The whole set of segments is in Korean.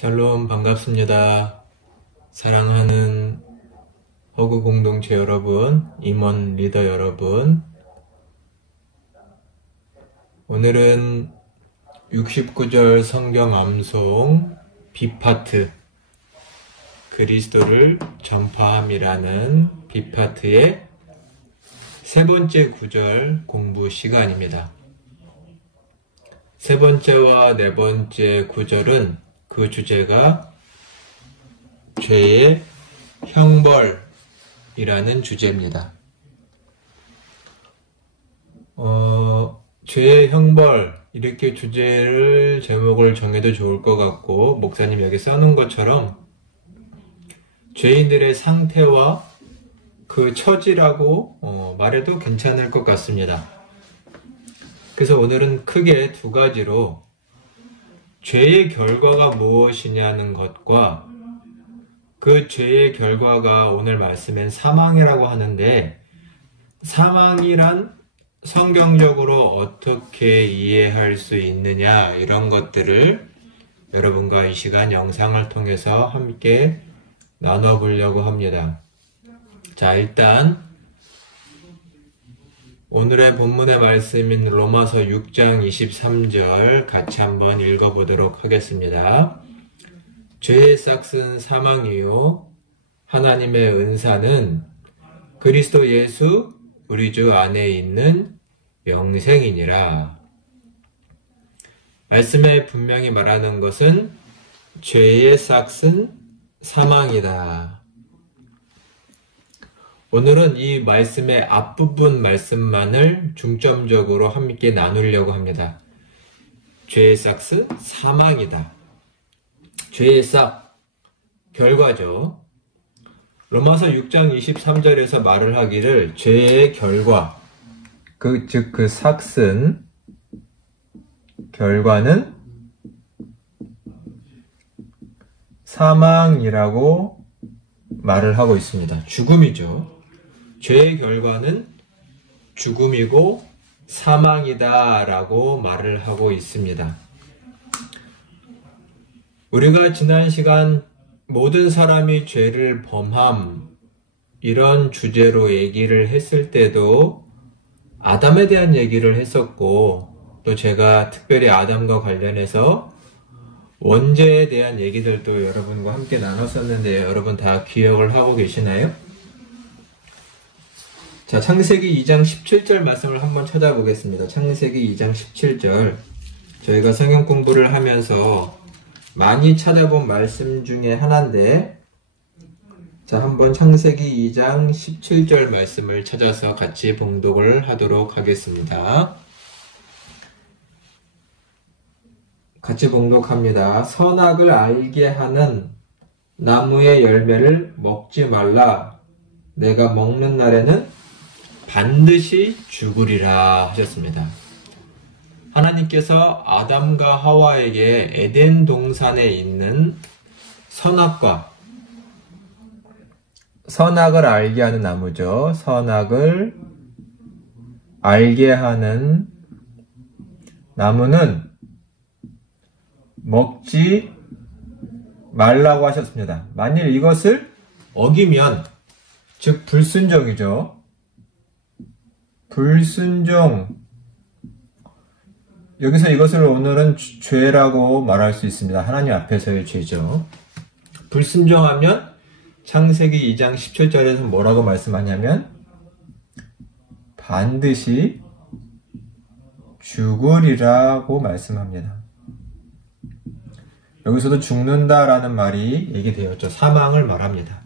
샬롬 반갑습니다. 사랑하는 허구 공동체 여러분, 임원 리더 여러분, 오늘은 69절 성경 암송 B파트 그리스도를 전파함이라는 B파트의 세 번째 구절 공부 시간입니다. 세 번째와 네 번째 구절은 그 주제가 죄의 형벌이라는 주제입니다. 죄의 형벌 이렇게 주제를 제목을 정해도 좋을 것 같고, 목사님 여기 써놓은 것처럼 죄인들의 상태와 그 처지라고 말해도 괜찮을 것 같습니다. 그래서 오늘은 크게 두 가지로 죄의 결과가 무엇이냐는 것과 그 죄의 결과가 오늘 말씀엔 사망이라고 하는데, 사망이란 성경적으로 어떻게 이해할 수 있느냐, 이런 것들을 여러분과 이 시간 영상을 통해서 함께 나눠보려고 합니다. 자, 일단 오늘의 본문의 말씀인 로마서 6장 23절 같이 한번 읽어보도록 하겠습니다. 죄의 싹은 사망이요 하나님의 은사는 그리스도 예수 우리 주 안에 있는 영생이니라. 말씀에 분명히 말하는 것은 죄의 싹은 사망이다. 오늘은 이 말씀의 앞부분 말씀만을 중점적으로 함께 나누려고 합니다. 죄의 싹은 사망이다. 죄의 싹, 결과죠. 로마서 6장 23절에서 말을 하기를 죄의 결과, 즉 그 삭슨 결과는 사망이라고 말을 하고 있습니다. 죽음이죠. 죄의 결과는 죽음이고 사망이다 라고 말을 하고 있습니다. 우리가 지난 시간 모든 사람이 죄를 범함 이런 주제로 얘기를 했을 때도 아담에 대한 얘기를 했었고, 또 제가 특별히 아담과 관련해서 원죄에 대한 얘기들도 여러분과 함께 나눴었는데 여러분 다 기억을 하고 계시나요? 자, 창세기 2장 17절 말씀을 한번 찾아보겠습니다. 창세기 2장 17절. 저희가 성경 공부를 하면서 많이 찾아본 말씀 중에 하나인데, 자, 한번 창세기 2장 17절 말씀을 찾아서 같이 봉독을 하도록 하겠습니다. 같이 봉독합니다. 선악을 알게 하는 나무의 열매를 먹지 말라. 내가 먹는 날에는 반드시 죽으리라 하셨습니다. 하나님께서 아담과 하와에게 에덴 동산에 있는 선악을 알게 하는 나무죠. 선악을 알게 하는 나무는 먹지 말라고 하셨습니다. 만일 이것을 어기면, 즉 불순종이죠. 불순종. 여기서 이것을 오늘은 죄라고 말할 수 있습니다. 하나님 앞에서의 죄죠. 불순종하면 창세기 2장 17절에서 뭐라고 말씀하냐면 반드시 죽으리라고 말씀합니다. 여기서도 죽는다라는 말이 얘기되었죠. 사망을 말합니다.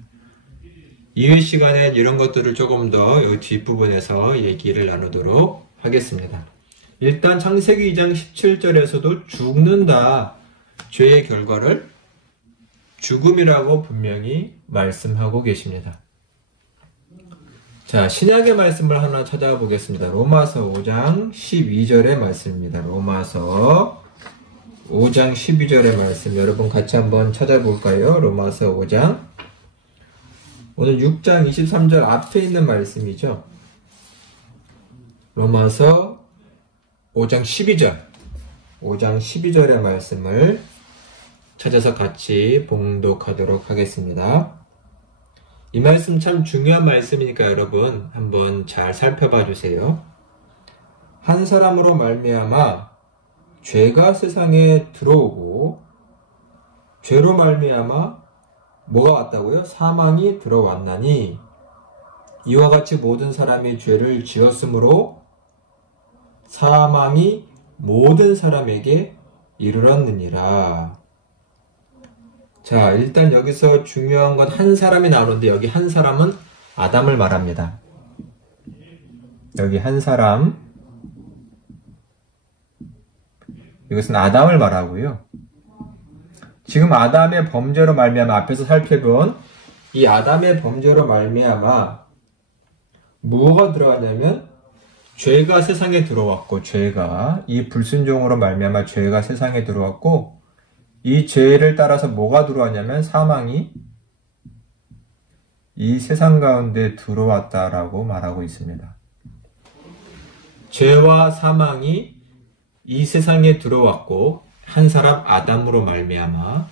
이후 시간엔 이런 것들을 조금 더 이 뒷부분에서 얘기를 나누도록 하겠습니다. 일단 창세기 2장 17절에서도 죽는다, 죄의 결과를 죽음이라고 분명히 말씀하고 계십니다. 자, 신약의 말씀을 하나 찾아보겠습니다. 로마서 5장 12절의 말씀입니다. 로마서 5장 12절의 말씀 여러분 같이 한번 찾아볼까요? 로마서 5장, 오늘 6장 23절 앞에 있는 말씀이죠. 로마서 5장 12절 5장 12절의 말씀을 찾아서 같이 봉독하도록 하겠습니다. 이 말씀 참 중요한 말씀이니까 여러분 한번 잘 살펴봐 주세요. 한 사람으로 말미암아 죄가 세상에 들어오고 죄로 말미암아 뭐가 왔다고요? 사망이 들어왔나니 이와 같이 모든 사람이 죄를 지었으므로 사망이 모든 사람에게 이르렀느니라. 자, 일단 여기서 중요한 건 한 사람이 나오는데 여기 한 사람은 아담을 말합니다. 여기 한 사람, 이것은 아담을 말하고요. 지금 아담의 범죄로 말미암아 앞에서 살펴본 이 아담의 범죄로 말미암아 뭐가 들어가냐면 죄가 세상에 들어왔고, 죄가 이 불순종으로 말미암아 죄가 세상에 들어왔고, 이 죄를 따라서 뭐가 들어왔냐면 사망이 이 세상 가운데 들어왔다라고 말하고 있습니다. 죄와 사망이 이 세상에 들어왔고 한 사람 아담으로 말미암아,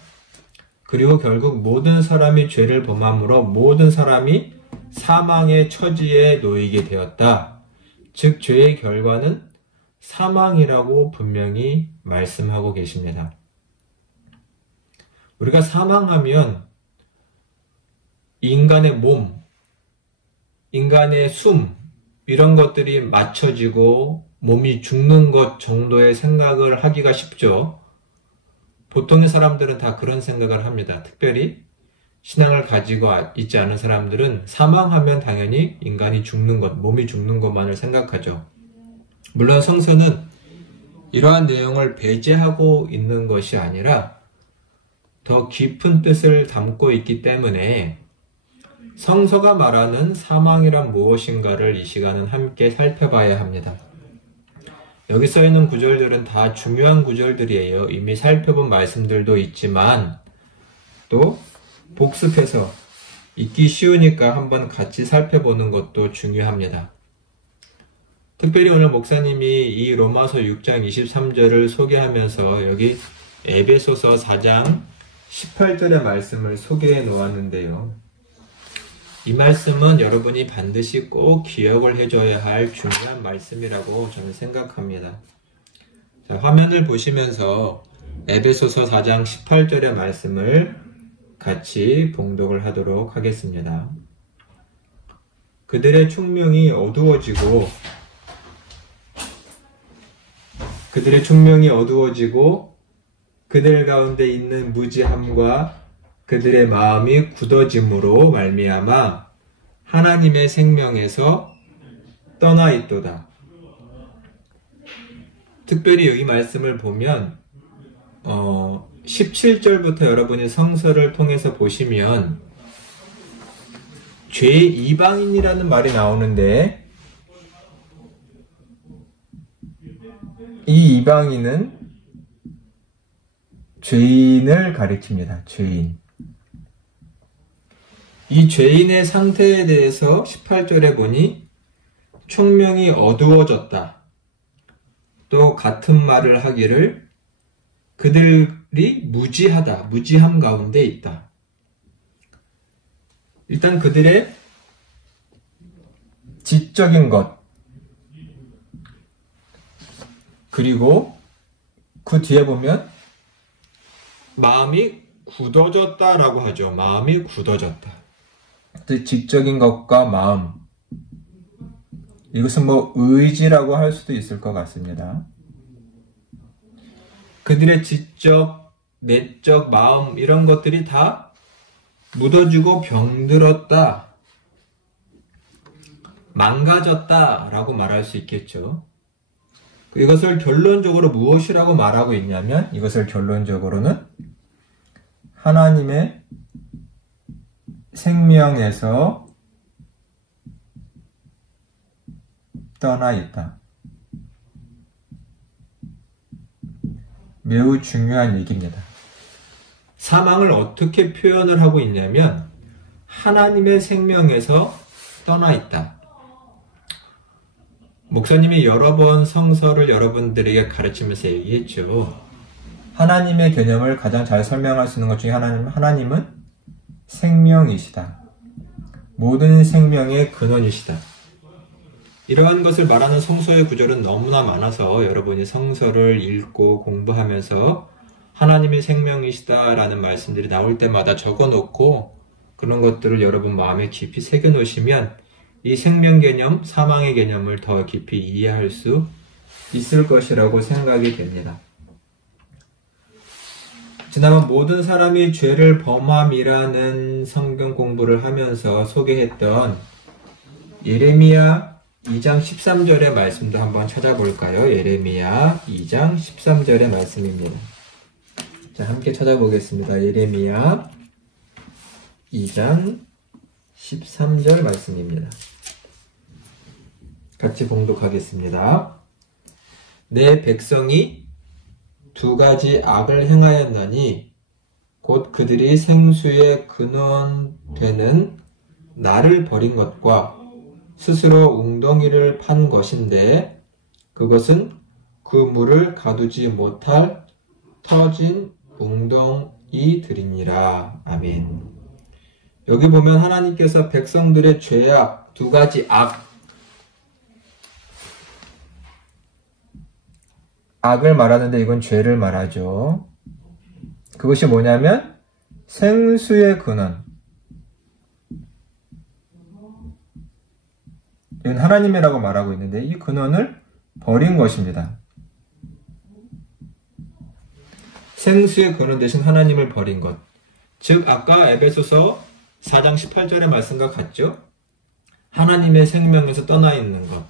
그리고 결국 모든 사람이 죄를 범함으로 모든 사람이 사망의 처지에 놓이게 되었다. 즉 죄의 결과는 사망이라고 분명히 말씀하고 계십니다. 우리가 사망하면 인간의 몸, 인간의 숨 이런 것들이 맞춰지고 몸이 죽는 것 정도의 생각을 하기가 쉽죠. 보통의 사람들은 다 그런 생각을 합니다. 특별히 신앙을 가지고 있지 않은 사람들은 사망하면 당연히 인간이 죽는 것, 몸이 죽는 것만을 생각하죠. 물론 성서는 이러한 내용을 배제하고 있는 것이 아니라 더 깊은 뜻을 담고 있기 때문에 성서가 말하는 사망이란 무엇인가를 이 시간은 함께 살펴봐야 합니다. 여기 써 있는 구절들은 다 중요한 구절들이에요. 이미 살펴본 말씀들도 있지만 또 복습해서 읽기 쉬우니까 한번 같이 살펴보는 것도 중요합니다. 특별히 오늘 목사님이 이 로마서 6장 23절을 소개하면서 여기 에베소서 4장 18절의 말씀을 소개해 놓았는데요. 이 말씀은 여러분이 반드시 꼭 기억을 해줘야 할 중요한 말씀이라고 저는 생각합니다. 자, 화면을 보시면서 에베소서 4장 18절의 말씀을 같이 봉독을 하도록 하겠습니다. 그들의 총명이 어두워지고 그들 가운데 있는 무지함과 그들의 마음이 굳어짐으로 말미암아 하나님의 생명에서 떠나 있도다. 특별히 여기 말씀을 보면 17절부터 여러분이 성서를 통해서 보시면 죄의 이방인이라는 말이 나오는데 이 이방인은 죄인을 가리킵니다. 죄인. 이 죄인의 상태에 대해서 18절에 보니 총명이 어두워졌다. 또 같은 말을 하기를 그들이 무지하다. 무지함 가운데 있다. 일단 그들의 지적인 것 그리고 그 뒤에 보면 마음이 굳어졌다라고 하죠. 마음이 굳어졌다. 지적인 것과 마음, 이것은 의지라고 할 수도 있을 것 같습니다. 그들의 지적, 내적, 마음 이런 것들이 다 묻어지고 병들었다, 망가졌다라고 말할 수 있겠죠. 이것을 결론적으로 무엇이라고 말하고 있냐면 이것을 결론적으로는 하나님의 생명에서 떠나 있다. 매우 중요한 얘기입니다. 사망을 어떻게 표현을 하고 있냐면 하나님의 생명에서 떠나 있다. 목사님이 여러 번 성서를 여러분들에게 가르치면서 얘기했죠. 하나님의 개념을 가장 잘 설명할 수 있는 것 중에 하나님은 생명이시다. 모든 생명의 근원이시다. 이러한 것을 말하는 성서의 구절은 너무나 많아서 여러분이 성서를 읽고 공부하면서 하나님이 생명이시다라는 말씀들이 나올 때마다 적어놓고 그런 것들을 여러분 마음에 깊이 새겨놓으시면 이 생명 개념, 사망의 개념을 더 깊이 이해할 수 있을 것이라고 생각이 됩니다. 지난번 모든 사람이 죄를 범함이라는 성경 공부를 하면서 소개했던 예레미야 2장 13절의 말씀도 한번 찾아볼까요? 예레미야 2장 13절의 말씀입니다. 자, 함께 찾아보겠습니다. 예레미야 2장 13절 말씀입니다. 같이 봉독하겠습니다. 내 백성이 두 가지 악을 행하였나니 곧 그들이 생수의 근원 되는 나를 버린 것과 스스로 웅덩이를 판 것인데 그것은 그 물을 가두지 못할 터진 웅덩이들이니라. 아멘. 여기 보면 하나님께서 백성들의 죄악, 두 가지 악을 말하는데 이건 죄를 말하죠. 그것이 뭐냐면 생수의 근원. 이건 하나님이라고 말하고 있는데 이 근원을 버린 것입니다. 생수의 근원 대신 하나님을 버린 것. 즉 아까 에베소서 4장 18절의 말씀과 같죠. 하나님의 생명에서 떠나 있는 것.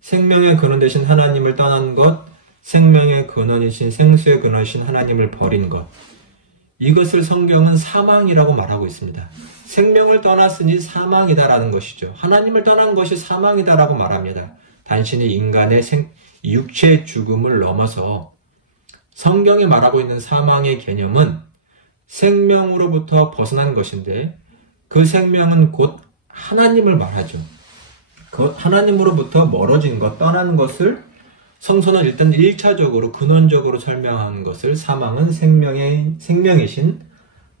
생명의 근원 대신 하나님을 떠난 것. 생명의 근원이신 생수의 근원이신 하나님을 버린 것. 이것을 성경은 사망이라고 말하고 있습니다. 생명을 떠났으니 사망이다라는 것이죠. 하나님을 떠난 것이 사망이다라고 말합니다. 단순히 인간의 육체의 죽음을 넘어서 성경이 말하고 있는 사망의 개념은 생명으로부터 벗어난 것인데 그 생명은 곧 하나님을 말하죠. 그 하나님으로부터 멀어진 것, 떠난 것을 성서는 일단 1차적으로 근원적으로 설명한 것을 사망은 생명이신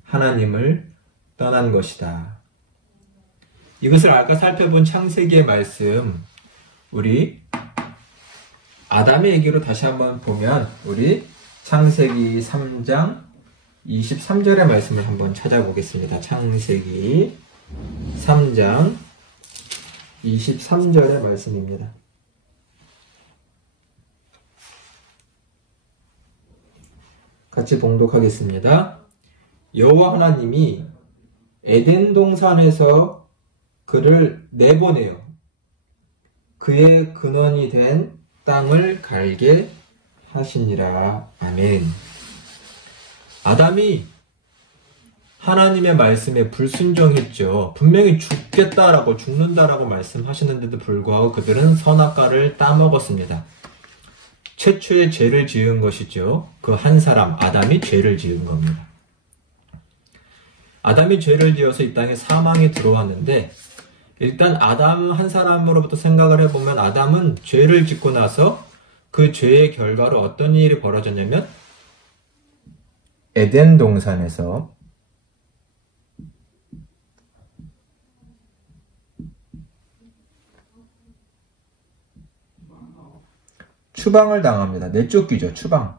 하나님을 떠난 것이다. 이것을 아까 살펴본 창세기의 말씀, 우리 아담의 얘기로 다시 한번 보면 우리 창세기 3장 23절의 말씀을 한번 찾아보겠습니다. 창세기 3장 23절의 말씀입니다. 같이 봉독하겠습니다. 여호와 하나님이 에덴 동산에서 그를 내보내어 그의 근원이 된 땅을 갈게 하시니라. 아멘. 아담이 하나님의 말씀에 불순종했죠. 분명히 죽는다라고 말씀하시는데도 불구하고 그들은 선악과를 따먹었습니다. 최초의 죄를 지은 것이죠. 그 한 사람 아담이 죄를 지은 겁니다. 아담이 죄를 지어서 이 땅에 사망이 들어왔는데 일단 아담 한 사람으로부터 생각을 해보면 아담은 죄를 짓고 나서 그 죄의 결과로 어떤 일이 벌어졌냐면 에덴 동산에서 추방을 당합니다. 내쫓기죠. 추방.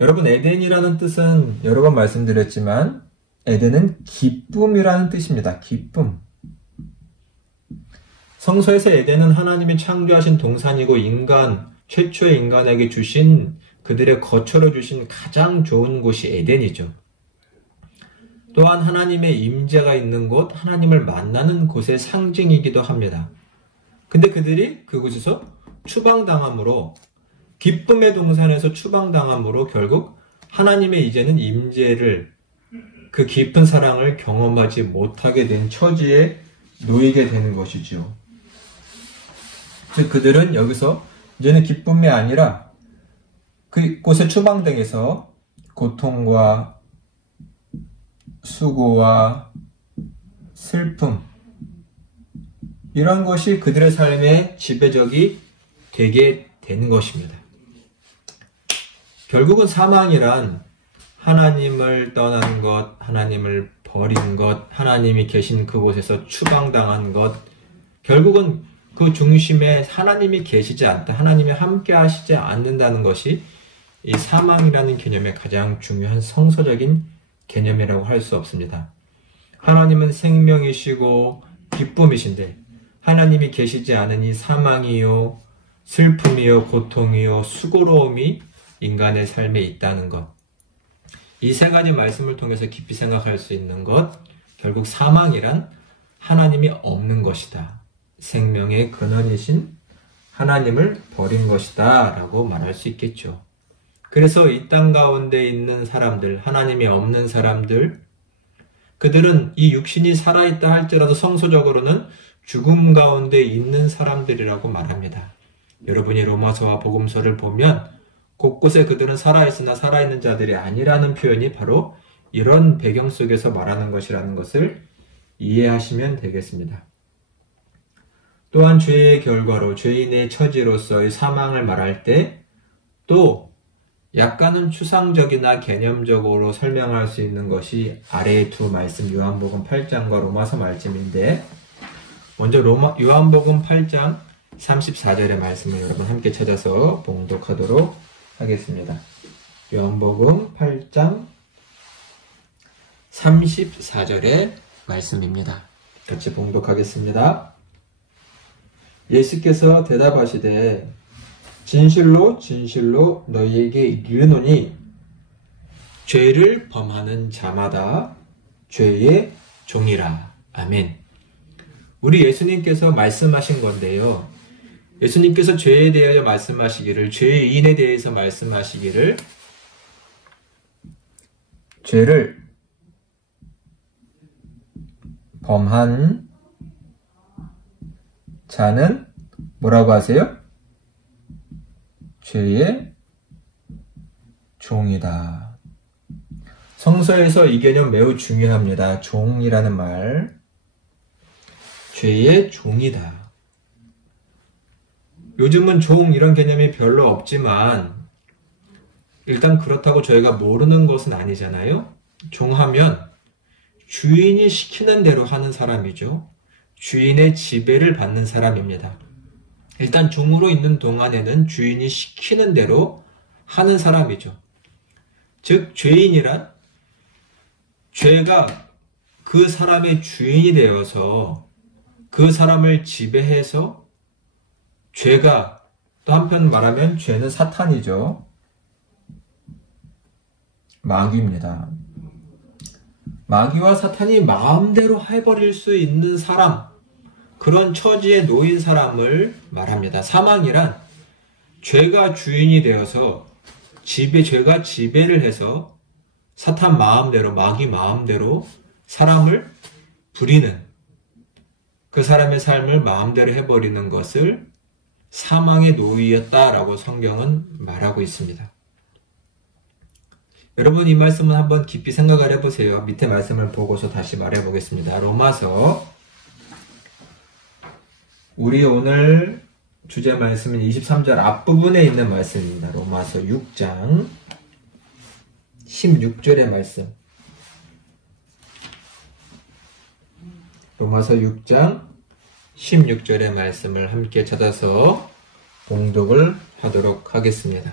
여러분 에덴이라는 뜻은 여러 번 말씀드렸지만 에덴은 기쁨이라는 뜻입니다. 기쁨. 성서에서 에덴은 하나님이 창조하신 동산이고 최초의 인간에게 주신 그들의 거처로 주신 가장 좋은 곳이 에덴이죠. 또한 하나님의 임재가 있는 곳, 하나님을 만나는 곳의 상징이기도 합니다. 근데 그들이 그곳에서 추방당함으로 기쁨의 동산에서 추방당함으로 결국 하나님의 이제는 임재를 그 깊은 사랑을 경험하지 못하게 된 처지에 놓이게 되는 것이죠. 즉 그들은 여기서 이제는 기쁨이 아니라 그곳의 추방당에서 고통과 수고와 슬픔 이런 것이 그들의 삶의 지배적이 되게 되는 것입니다. 결국은 사망이란 하나님을 떠난 것, 하나님을 버린 것, 하나님이 계신 그곳에서 추방당한 것, 결국은 그 중심에 하나님이 계시지 않다, 하나님이 함께 하시지 않는다는 것이 이 사망이라는 개념의 가장 중요한 성서적인 개념이라고 할 수 없습니다. 하나님은 생명이시고 기쁨이신데 하나님이 계시지 않은 이 사망이요, 슬픔이요, 고통이요, 수고로움이 인간의 삶에 있다는 것. 이 세 가지 말씀을 통해서 깊이 생각할 수 있는 것, 결국 사망이란 하나님이 없는 것이다. 생명의 근원이신 하나님을 버린 것이다 라고 말할 수 있겠죠. 그래서 이 땅 가운데 있는 사람들, 하나님이 없는 사람들, 그들은 이 육신이 살아있다 할지라도 성소적으로는 죽음 가운데 있는 사람들이라고 말합니다. 여러분이 로마서와 복음서를 보면 곳곳에 그들은 살아있으나 살아있는 자들이 아니라는 표현이 바로 이런 배경 속에서 말하는 것이라는 것을 이해하시면 되겠습니다. 또한 죄의 결과로 죄인의 처지로서의 사망을 말할 때 또 약간은 추상적이나 개념적으로 설명할 수 있는 것이 아래의 두 말씀 요한복음 8장과 로마서 말씀인데, 먼저 요한복음 8장 34절의 말씀을 여러분 함께 찾아서 봉독하도록 하겠습니다. 요한복음 8장 34절의 말씀입니다. 같이 봉독하겠습니다. 예수께서 대답하시되 진실로 진실로 너희에게 이르노니 죄를 범하는 자마다 죄의 종이라. 아멘. 우리 예수님께서 말씀하신 건데요. 예수님께서 죄에 대하여 말씀하시기를, 죄인에 대해서 말씀하시기를, 죄를 범한 자는 뭐라고 하세요? 죄의 종이다. 성서에서 이 개념 매우 중요합니다. 종이라는 말. 죄의 종이다. 요즘은 종 이런 개념이 별로 없지만 일단 그렇다고 저희가 모르는 것은 아니잖아요. 종하면 주인이 시키는 대로 하는 사람이죠. 주인의 지배를 받는 사람입니다. 일단 종으로 있는 동안에는 주인이 시키는 대로 하는 사람이죠. 즉 죄인이란 죄가 그 사람의 주인이 되어서 그 사람을 지배해서, 죄가 또 한편 말하면 죄는 사탄이죠. 마귀입니다. 마귀와 사탄이 마음대로 해버릴 수 있는 사람, 그런 처지에 놓인 사람을 말합니다. 사망이란 죄가 주인이 되어서 죄가 지배를 해서 사탄 마음대로, 마귀 마음대로 사람을 부리는, 그 사람의 삶을 마음대로 해버리는 것을 사망의 노이였다라고 성경은 말하고 있습니다. 여러분, 이 말씀은 한번 깊이 생각을 해보세요. 밑에 말씀을 보고서 다시 말해보겠습니다. 로마서, 우리 오늘 주제 말씀은 23절 앞부분에 있는 말씀입니다. 로마서 6장 16절의 말씀. 로마서 6장 16절의 말씀을 함께 찾아서 봉독을 하도록 하겠습니다.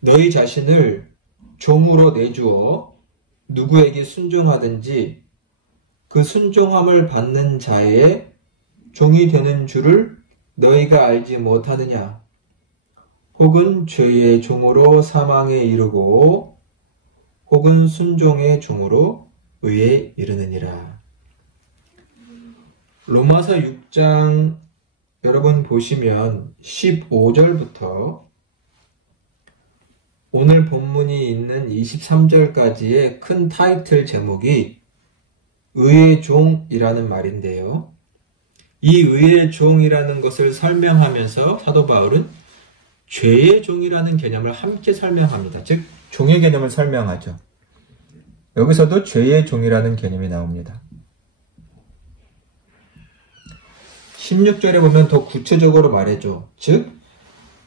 너희 자신을 종으로 내주어 누구에게 순종하든지 그 순종함을 받는 자의 종이 되는 줄을 너희가 알지 못하느냐? 혹은 죄의 종으로 사망에 이르고 혹은 순종의 종으로 의에 이르느니라. 로마서 6장 여러분 보시면 15절부터 오늘 본문이 있는 23절까지의 큰 타이틀 제목이 의의 종이라는 말인데요. 이 의의 종이라는 것을 설명하면서 사도 바울은 죄의 종이라는 개념을 함께 설명합니다. 즉 종의 개념을 설명하죠. 여기서도 죄의 종이라는 개념이 나옵니다. 16절에 보면 더 구체적으로 말해줘. 즉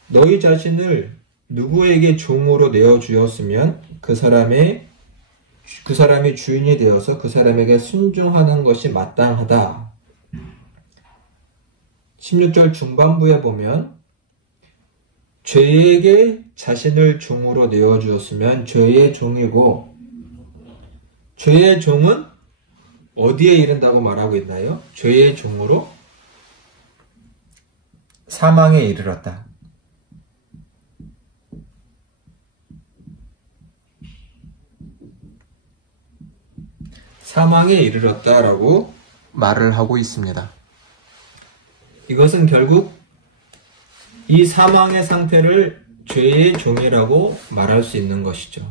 너희 자신을 누구에게 종으로 내어주었으면 그 사람이 주인이 되어서 그 사람에게 순종하는 것이 마땅하다. 16절 중반부에 보면 죄에게 자신을 종으로 내어주었으면 죄의 종이고, 죄의 종은 어디에 이른다고 말하고 있나요? 죄의 종으로 사망에 이르렀다. 사망에 이르렀다라고 말을 하고 있습니다. 이것은 결국 이 사망의 상태를 죄의 종이라고 말할 수 있는 것이죠.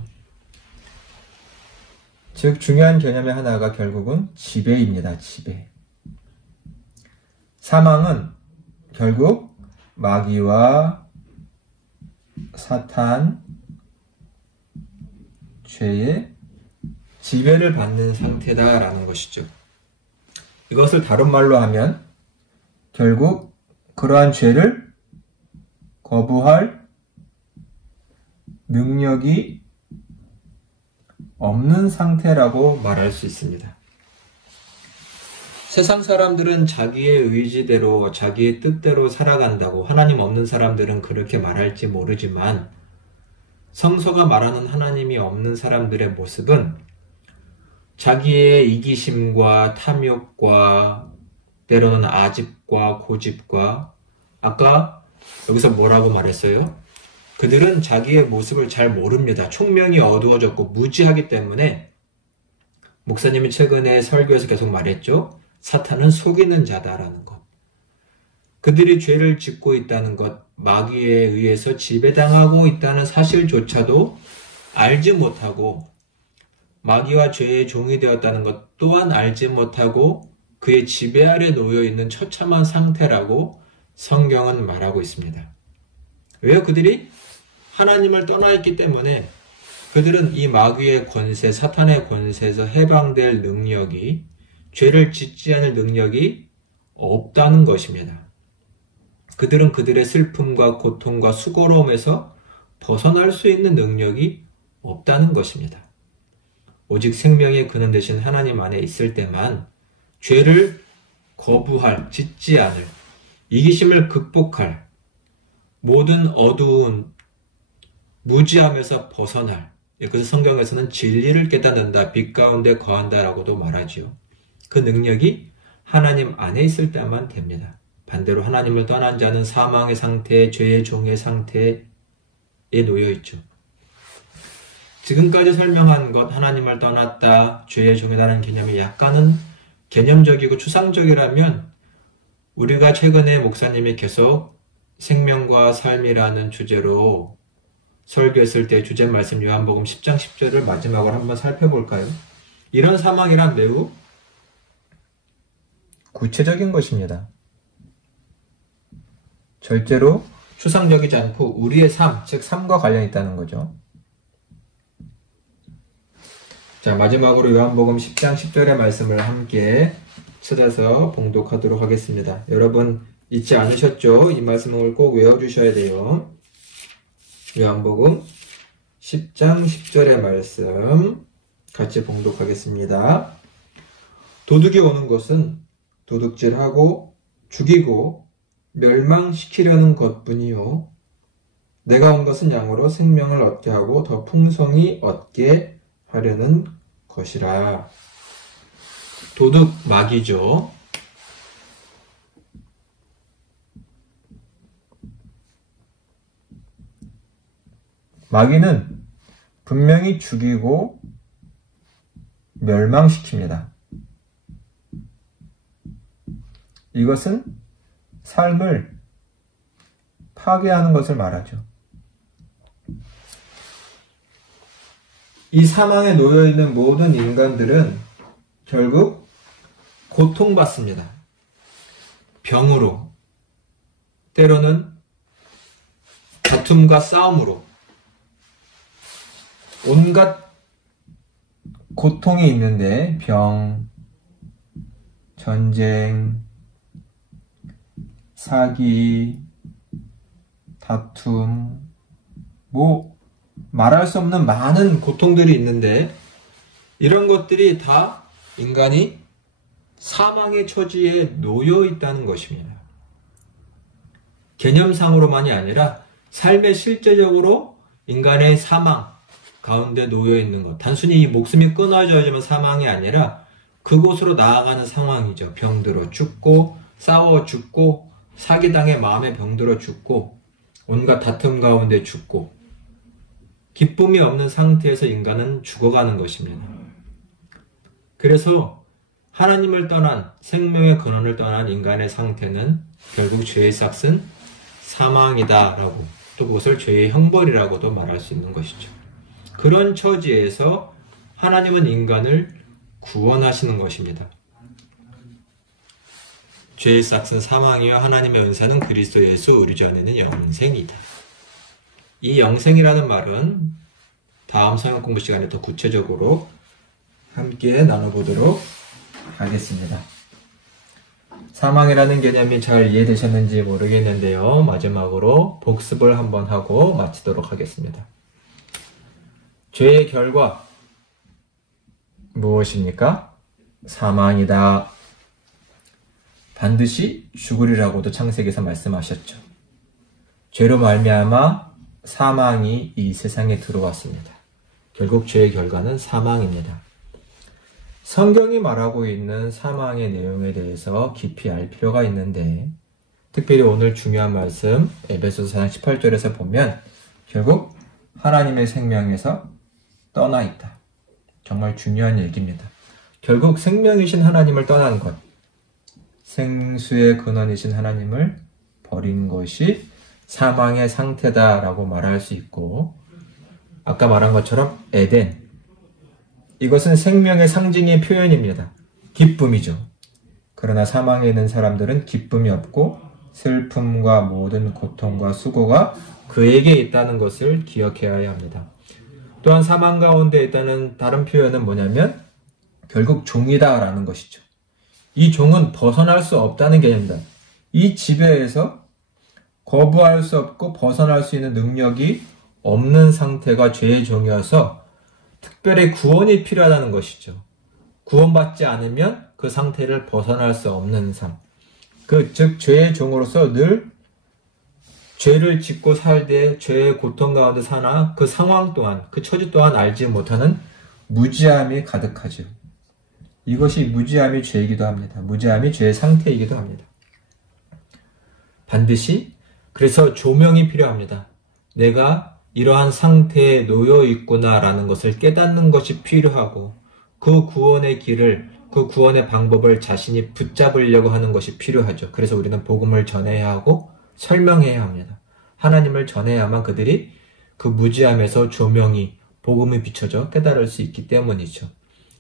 즉 중요한 개념의 하나가 결국은 지배입니다. 지배. 사망은 결국 마귀와 사탄, 죄의 지배를 받는 상태다라는 것이죠. 이것을 다른 말로 하면 결국 그러한 죄를 거부할 능력이 없는 상태라고 말할 수 있습니다. 세상 사람들은 자기의 의지대로 자기의 뜻대로 살아간다고, 하나님 없는 사람들은 그렇게 말할지 모르지만 성서가 말하는 하나님이 없는 사람들의 모습은 자기의 이기심과 탐욕과 때로는 아집과 고집과, 아까 여기서 뭐라고 말했어요? 그들은 자기의 모습을 잘 모릅니다. 총명이 어두워졌고 무지하기 때문에, 목사님이 최근에 설교에서 계속 말했죠. 사탄은 속이는 자다라는 것. 그들이 죄를 짓고 있다는 것, 마귀에 의해서 지배당하고 있다는 사실조차도 알지 못하고, 마귀와 죄의 종이 되었다는 것 또한 알지 못하고 그의 지배 아래 놓여 있는 처참한 상태라고 성경은 말하고 있습니다. 왜요? 그들이 하나님을 떠나 있기 때문에 그들은 이 마귀의 권세, 사탄의 권세에서 해방될 능력이, 죄를 짓지 않을 능력이 없다는 것입니다. 그들은 그들의 슬픔과 고통과 수고로움에서 벗어날 수 있는 능력이 없다는 것입니다. 오직 생명의 근원 되신 하나님 안에 있을 때만 죄를 거부할, 짓지 않을, 이기심을 극복할, 모든 어두운 무지함에서 벗어날, 그래서 성경에서는 진리를 깨닫는다, 빛 가운데 거한다라고도 말하지요. 그 능력이 하나님 안에 있을 때만 됩니다. 반대로 하나님을 떠난 자는 사망의 상태, 죄의 종의 상태에 놓여 있죠. 지금까지 설명한 것, 하나님을 떠났다, 죄의 종이라는 개념이 약간은 개념적이고 추상적이라면, 우리가 최근에 목사님이 계속 생명과 삶이라는 주제로 설교했을 때 주제 말씀 요한복음 10장 10절을 마지막으로 한번 살펴볼까요? 이런 사망이란 매우 구체적인 것입니다. 절대로 추상적이지 않고 우리의 삶, 즉 삶과 관련이 있다는 거죠. 자, 마지막으로 요한복음 10장 10절의 말씀을 함께 찾아서 봉독하도록 하겠습니다. 여러분 잊지 않으셨죠? 이 말씀을 꼭 외워주셔야 돼요. 요한복음 10장 10절의 말씀 같이 봉독하겠습니다. 도둑이 오는 것은 도둑질하고 죽이고 멸망시키려는 것뿐이요, 내가 온 것은 양으로 생명을 얻게 하고 더 풍성히 얻게 하려는 것이라. 도둑, 마귀죠. 마귀는 분명히 죽이고 멸망시킵니다. 이것은 삶을 파괴하는 것을 말하죠. 이 사망에 놓여있는 모든 인간들은 결국 고통받습니다. 병으로, 때로는 다툼과 싸움으로, 온갖 고통이 있는데 병, 전쟁, 사기, 다툼, 말할 수 없는 많은 고통들이 있는데 이런 것들이 다 인간이 사망의 처지에 놓여 있다는 것입니다. 개념상으로만이 아니라 삶의 실제적으로 인간의 사망 가운데 놓여 있는 것. 단순히 이 목숨이 끊어져야지만 사망이 아니라 그곳으로 나아가는 상황이죠. 병들어 죽고 싸워 죽고 사기당해 마음에 병들어 죽고 온갖 다툼 가운데 죽고 기쁨이 없는 상태에서 인간은 죽어가는 것입니다. 그래서 하나님을 떠난 생명의 근원을 떠난 인간의 상태는 결국 죄의 삭은 사망이다라고 또 그것을 죄의 형벌이라고도 말할 수 있는 것이죠. 그런 처지에서 하나님은 인간을 구원하시는 것입니다. 죄의 삭은 사망이요 하나님의 은사는 그리스도 예수 우리 전에는 영생이다. 이 영생이라는 말은 다음 성경 공부 시간에 더 구체적으로 함께 나눠보도록 하겠습니다. 사망이라는 개념이 잘 이해되셨는지 모르겠는데요. 마지막으로 복습을 한번 하고 마치도록 하겠습니다. 죄의 결과 무엇입니까? 사망이다. 반드시 죽으리라고도 창세기에서 말씀하셨죠. 죄로 말미암아 사망이 이 세상에 들어왔습니다. 결국 죄의 결과는 사망입니다. 성경이 말하고 있는 사망의 내용에 대해서 깊이 알 필요가 있는데 특별히 오늘 중요한 말씀 에베소서 4장 18절에서 보면 결국 하나님의 생명에서 떠나 있다. 정말 중요한 얘기입니다. 결국 생명이신 하나님을 떠난 것, 생수의 근원이신 하나님을 버린 것이 사망의 상태다라고 말할 수 있고 아까 말한 것처럼 에덴, 이것은 생명의 상징의 표현입니다. 기쁨이죠. 그러나 사망에 있는 사람들은 기쁨이 없고 슬픔과 모든 고통과 수고가 그에게 있다는 것을 기억해야 합니다. 또한 사망 가운데 있다는 다른 표현은 뭐냐면 결국 종이다라는 것이죠. 이 종은 벗어날 수 없다는 개념입니다. 이 지배에서 거부할 수 없고 벗어날 수 있는 능력이 없는 상태가 죄의 종이어서 특별히 구원이 필요하다는 것이죠. 구원받지 않으면 그 상태를 벗어날 수 없는 삶. 즉 죄의 종으로서 늘 죄를 짓고 살되 죄의 고통 가운데 사나 그 상황 또한 그 처지 또한 알지 못하는 무지함이 가득하죠. 이것이 무지함이 죄이기도 합니다. 무지함이 죄의 상태이기도 합니다. 반드시 그래서 조명이 필요합니다. 내가 이러한 상태에 놓여 있구나라는 것을 깨닫는 것이 필요하고 그 구원의 길을, 그 구원의 방법을 자신이 붙잡으려고 하는 것이 필요하죠. 그래서 우리는 복음을 전해야 하고 설명해야 합니다. 하나님을 전해야만 그들이 그 무지함에서 조명이, 복음이 비춰져 깨달을 수 있기 때문이죠.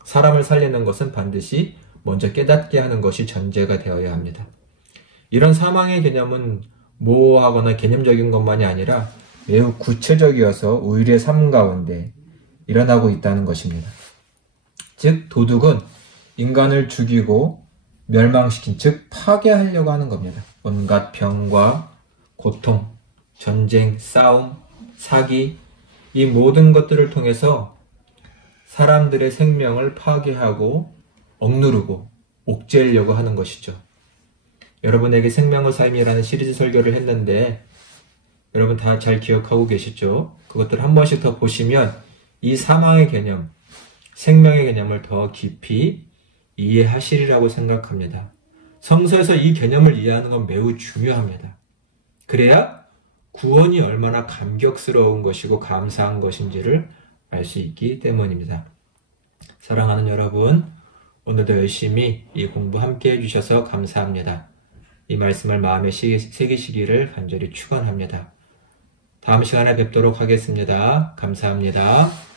사람을 살리는 것은 반드시 먼저 깨닫게 하는 것이 전제가 되어야 합니다. 이런 사망의 개념은 모호하거나 개념적인 것만이 아니라 매우 구체적이어서 우리의 삶 가운데 일어나고 있다는 것입니다. 즉 도둑은 인간을 죽이고 멸망시킨, 즉 파괴하려고 하는 겁니다. 온갖 병과 고통, 전쟁, 싸움, 사기, 이 모든 것들을 통해서 사람들의 생명을 파괴하고 억누르고 옥죄려고 하는 것이죠. 여러분에게 생명의 삶이라는 시리즈 설교를 했는데 여러분 다 잘 기억하고 계시죠? 그것들 한 번씩 더 보시면 이 사망의 개념, 생명의 개념을 더 깊이 이해하시리라고 생각합니다. 성서에서 이 개념을 이해하는 건 매우 중요합니다. 그래야 구원이 얼마나 감격스러운 것이고 감사한 것인지를 알 수 있기 때문입니다. 사랑하는 여러분, 오늘도 열심히 이 공부 함께 해주셔서 감사합니다. 이 말씀을 마음에 새기시기를 간절히 축원합니다. 다음 시간에 뵙도록 하겠습니다. 감사합니다.